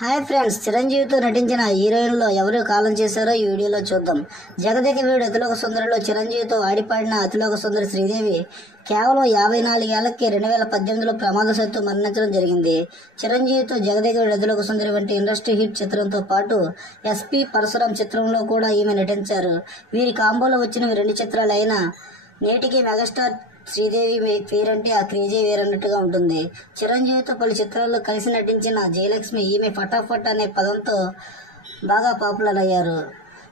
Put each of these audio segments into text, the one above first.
Hi friends, చిరంజీవితో నటించిన హీరోయిన్లో ఎవరు కాలం చేశారో ఈ వీడియోలో చూద్దాం. జగదేక వీరుడు అతిలోక సుందరిలో చిరంజీవితో ఆడిపాడిన అతిలోక సుందరి శ్రీదేవి కేవలం 54 ఏళ్లకి 2018లో ప్రమాదవశాత్తు మరణించడం జరిగింది. చిరంజీవితో జగదేక వీరుడు అతిలోక సుందరి వంటి ఇండస్ట్రీ హిట్ చిత్రంతో పాటు ఎస్పీ పరశురాం చిత్రంలో కూడా ఈమె నటించారు. వీరి కాంబోలో వచ్చినవి 2 చిత్రాలు అయినా నేటికి మెగాస్టార్ శ్రీదేవి పేరంటే ఆ క్రేజీ వేరన్నట్టుగా ఉంటుంది. చిరంజీవితో పలు చిత్రాల్లో కలిసి నటించిన జయలక్ష్మి ఈమె ఫటాఫట్ అనే పదంతో బాగా పాపులర్ అయ్యారు.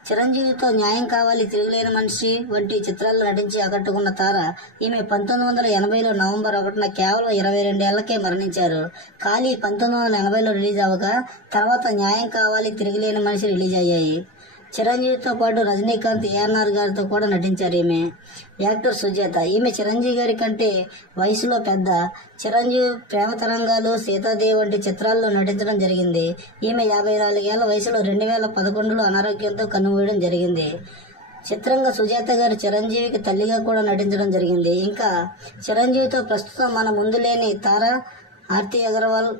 చిరంజీవితో న్యాయం కావాలి, తిరుగులేని మనిషి వంటి చిత్రాల్లో నటించి ఆకట్టుకున్న తార ఈమె 1980లో నవంబర్ 1న కేవలం 22 ఏళ్లకే మరణించారు. ఖాళీ 1980లో రిలీజ్ అవగా తర్వాత న్యాయం కావాలి, తిరుగులేని మనిషి రిలీజ్ అయ్యాయి. చిరంజీవితో పాటు రజనీకాంత్, ఏఆర్ఆర్ గారితో కూడా నటించారు. ఈమె యాక్టర్ సుజాత. ఈమె చిరంజీవి గారి కంటే వయసులో పెద్ద. చిరంజీవి ప్రేమ తరంగాలు, సీతాదేవి వంటి చిత్రాల్లో నటించడం జరిగింది. ఈమె 54 ఏళ్ల వయసులో 2011లో అనారోగ్యంతో కన్నుమూయడం జరిగింది. చిత్రంగా సుజాత గారు చిరంజీవికి తల్లిగా కూడా నటించడం జరిగింది. ఇంకా చిరంజీవితో ప్రస్తుతం మన ముందు లేని తార ఆర్తి అగర్వాల్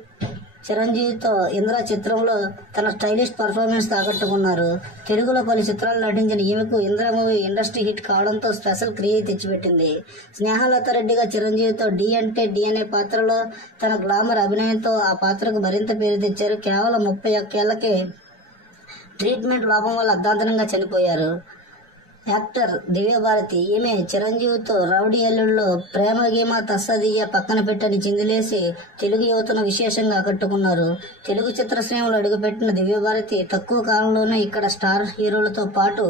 చిరంజీవితో ఇంద్ర చిత్రంలో తన స్టైలిష్ పర్ఫార్మెన్స్ ఆకట్టుకున్నారు. తెలుగులో పలు చిత్రాలు నటించిన ఈమెకు ఇంద్ర మూవీ ఇండస్ట్రీ హిట్ కావడంతో స్పెషల్ క్రేజ్ తెచ్చిపెట్టింది. స్నేహలత రెడ్డిగా చిరంజీవితో డి అంటే డి అనే పాత్రలో తన గ్లామర్ అభినయంతో ఆ పాత్రకు మరింత పేరు తెచ్చారు. కేవలం 31 ఏళ్లకే ట్రీట్మెంట్ లోపం వల్ల అర్ధాంతరంగా చనిపోయారు. యాక్టర్ దివ్యభారతి. ఈమె చిరంజీవితో రౌడీ అల్లుడులో ప్రేమ గీమ తస్సదియ్య పక్కన పెట్టని చిందులేసి తెలుగు యువతను విశేషంగా ఆకట్టుకున్నారు. తెలుగు చిత్రశ్రేణిలో అడుగుపెట్టిన దివ్యభారతి తక్కువ కాలంలోనే ఇక్కడ స్టార్ హీరోలతో పాటు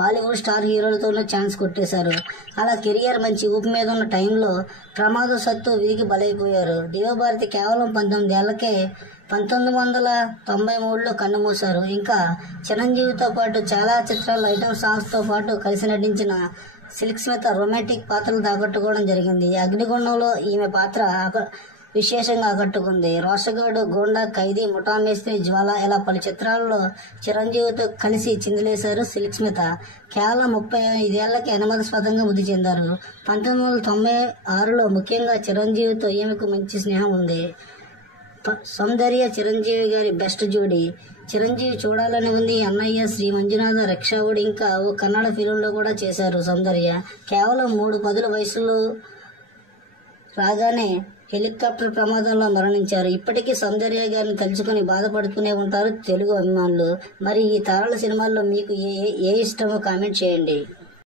బాలీవుడ్ స్టార్ హీరోలతోనూ ఛాన్స్ కొట్టేశారు. అలా కెరియర్ మంచి ఊపి మీద ఉన్న టైంలో ప్రమాదవశాత్తు విధికి బలైపోయారు. దివ్యభారతి కేవలం 19 ఏళ్లకే 1993లో కన్నుమూశారు. ఇంకా చిరంజీవితో పాటు చాలా చిత్రాల్లో ఐటమ్ సాంగ్స్ తో పాటు కలిసి నటించిన సిల్క్ స్మిత రొమాంటిక్ పాత్రలు ఆకట్టుకోవడం జరిగింది. అగ్నిగుండంలో ఈమె పాత్ర విశేషంగా ఆకట్టుకుంది. రోషగాడు, గోండా, ఖైదీ, ముఠా మేస్త్రి, జ్వాల ఇలా పలు చిత్రాల్లో చిరంజీవితో కలిసి చిందులేశారు సిల్క్ స్మిత. కేవలం 35 ఏళ్లకి అనుమానాస్పదంగా మృతి చెందారు. 1996లో ముఖ్యంగా చిరంజీవితో ఈమెకు మంచి స్నేహం ఉంది. సౌందర్య చిరంజీవి గారి బెస్ట్ జోడీ. చిరంజీవి చూడాలని ఉంది, అన్నయ్య, శ్రీ మంజునాథ, రక్షావుడి ఇంకా ఓ కన్నడ ఫిలింలో కూడా చేశారు సౌందర్య. కేవలం 3 పదుల వయసులో రాగానే హెలికాప్టర్ ప్రమాదంలో మరణించారు. ఇప్పటికీ సౌందర్య గారిని తలుచుకుని బాధపడుతూనే ఉంటారు తెలుగు అభిమానులు. మరి ఈ తారల సినిమాల్లో మీకు ఏ ఇష్టమో కామెంట్ చేయండి.